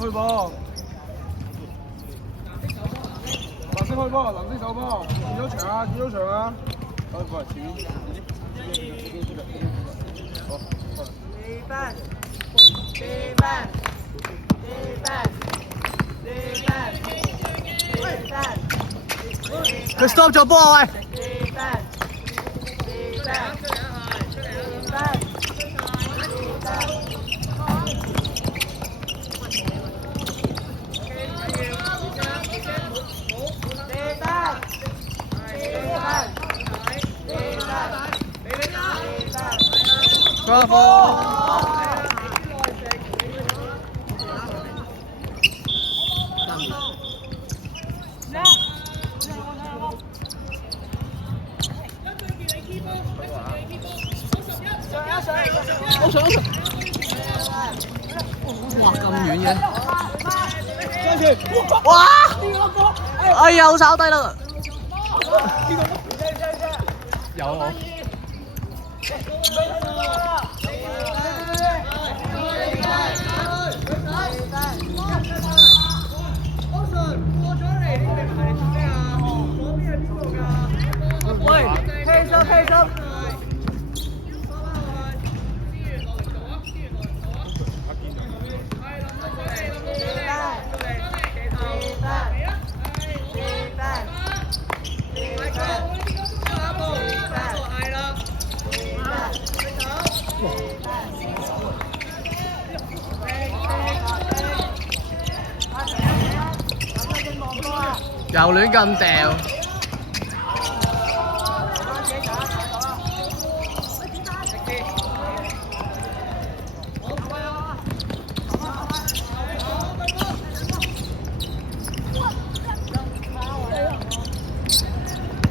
去波，藍色開波，藍色手波，轉咗場啊，轉咗場啊！開波前面，好。佢 stop 咗波啊喂！哇咁遠嘅！哇！哎呀，好炒低啦！有我。喂，披身。又亂咁掉。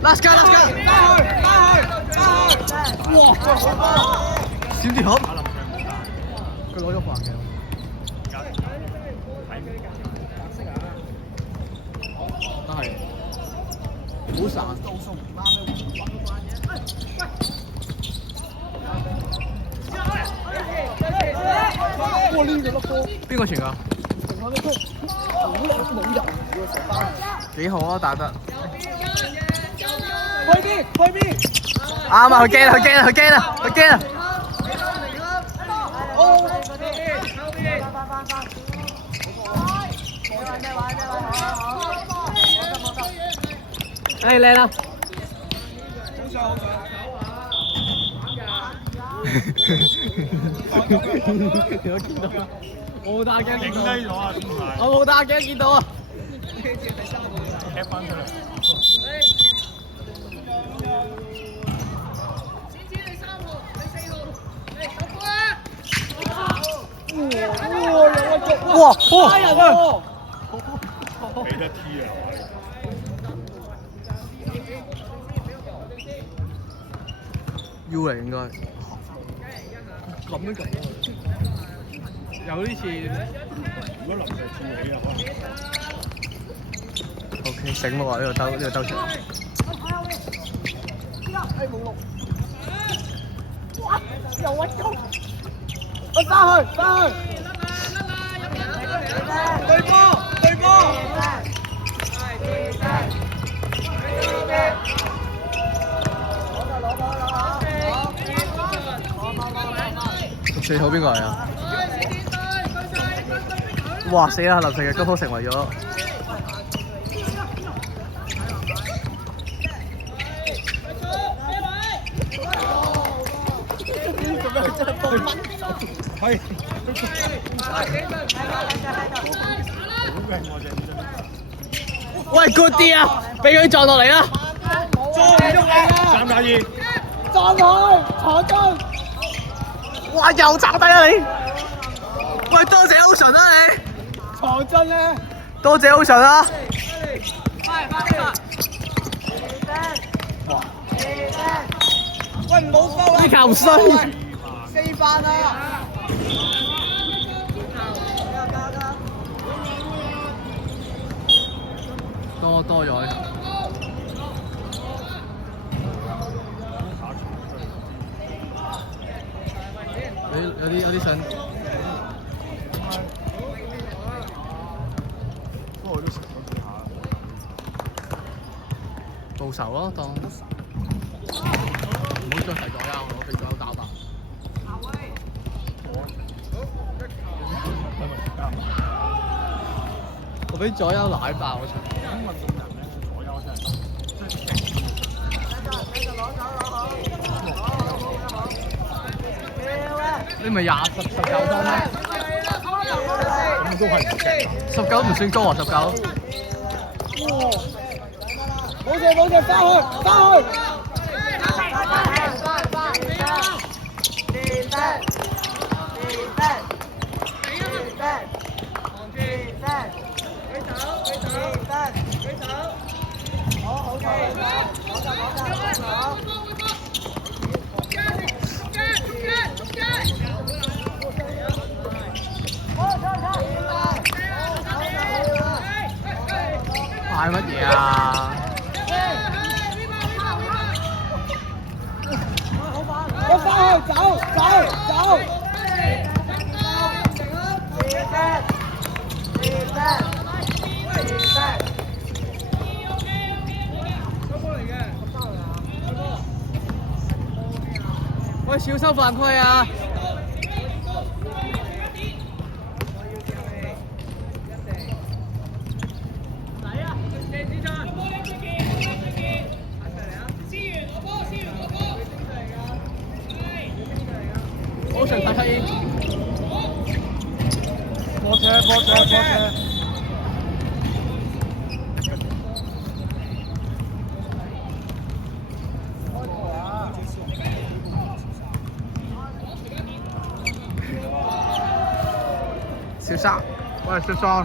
Let's go！ 哇！小鐵盒，佢攞咗飯嘅。都係好散。哇！呢個粒波邊個傳㗎？幾好啊，打得。去邊？啱啊！佢驚啦！哎，靚啦！有見到？我冇打鏡見到。影低咗啊！我冇打鏡見到啊！踢翻出嚟。哇！打人喎！俾得 T 啊！U 嚟應該。咁樣撳。有啲似。如果臨時跳起啊！OK， 醒喎呢個兜出。冇落。哇！又屈高。我翻去。對波！14號邊個嚟啊？哇！死啦！臨時嘅高峰成為咗。係。喂 ，good 啲啊！俾佢撞落嚟啦！撞唔喐啊！3-2，撞佢，坐低！哇！又炒低啊你！喂，多謝 Ocean 啊你！坐真咧！多謝 Ocean 啊！喂，唔好收啦！呢球衰！4番啊！多咗。有啲想。不過我都食咗幾下。報仇咯，當。唔好再提左右，我俾左右打爆。我俾左右奶爆嗰場。運動人咧，左右真係你咪19分咩？咁都係唔勁。19唔算高啊，19。冇事，翻去。嗌乜嘢啊？我翻去，走！喂，小心犯規啊！好想睇黑鷹。波車。小沙，喂，小沙。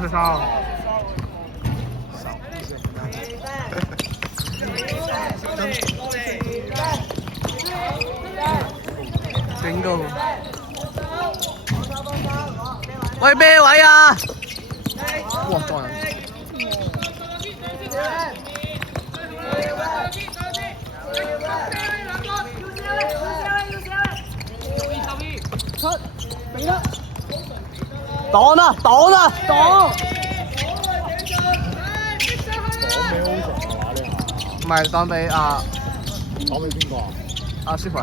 警告！喂，咩位啊？哇，撞人！出，俾啦！擋啦！唔係擋俾擋俾邊個啊？阿舒培。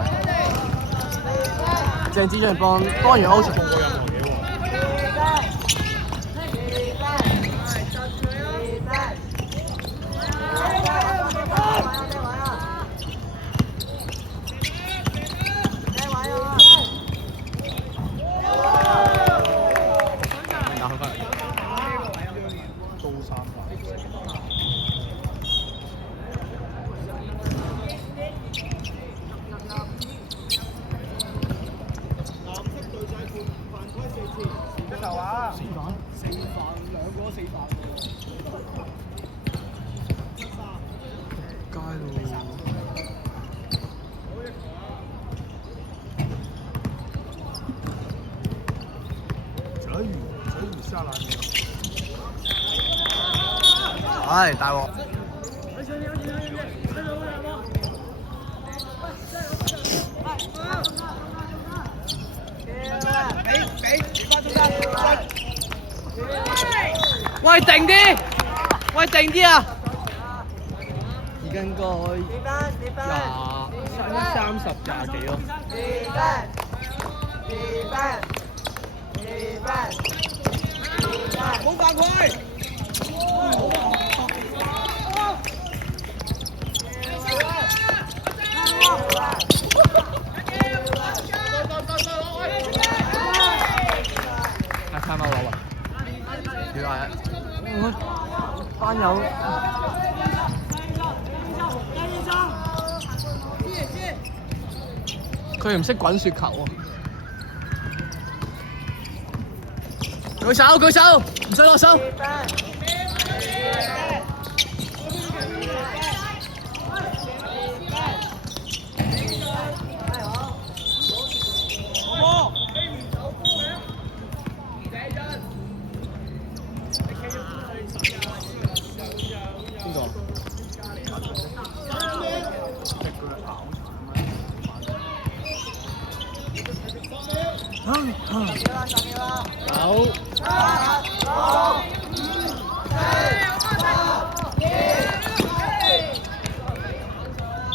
鄭子俊幫完歐翔。唉，大鑊！喂，定啲啊！而家應該30幾咯。冇犯規！睇貓佬啊！佢話班友佢唔識滾雪球喎。舉手，唔使落手。邊個？9、8、7、6、5、4、3、2、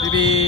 1。BB。